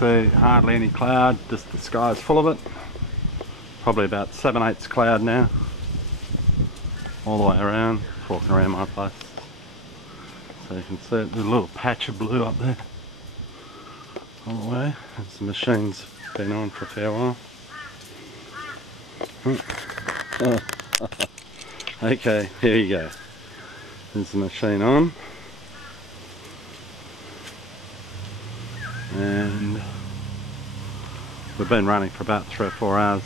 see hardly any cloud, just the sky's full of it. Probably about 7/8 cloud now. All the way around, walking around my place. So you can see it, there's a little patch of blue up there. All the way, as the machine's been on for a fair while. Okay, here you go. There's the machine on. And we've been running for about 3 or 4 hours.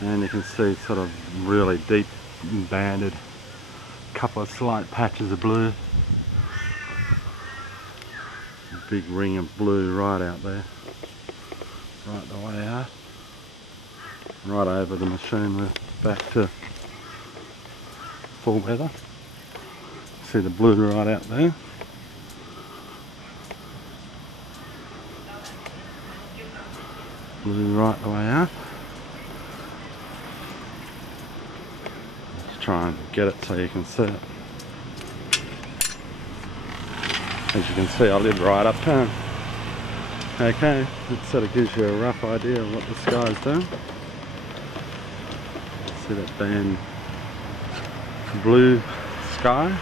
And you can see sort of really deep banded, couple of slight patches of blue. A big ring of blue right out there. Right the way out. Right over the machine, we're back to full weather. See the blue right out there. Blue right the way out. Let's try and get it so you can see it. As you can see, I live right uptown. Okay, that sort of gives you a rough idea of what the sky's doing. See that band blue sky.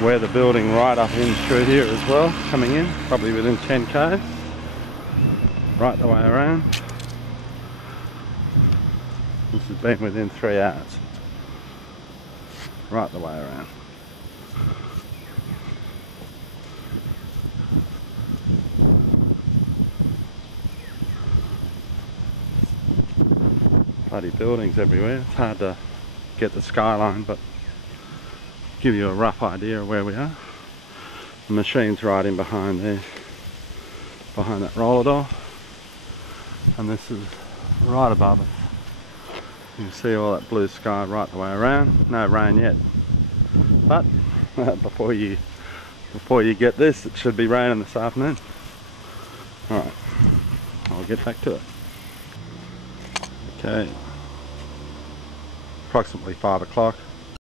We're the building right up in through here as well, coming in, probably within 10 k's. Right the way around. This has been within 3 hours. Right the way around. Bloody buildings everywhere. It's hard to get the skyline, but give you a rough idea of where we are. The machine's right in behind there, behind that roller door, and this is right above us. You can see all that blue sky right the way around. No rain yet, but before you get this, it should be raining this afternoon. Alright, I'll get back to it. Okay, approximately 5 o'clock.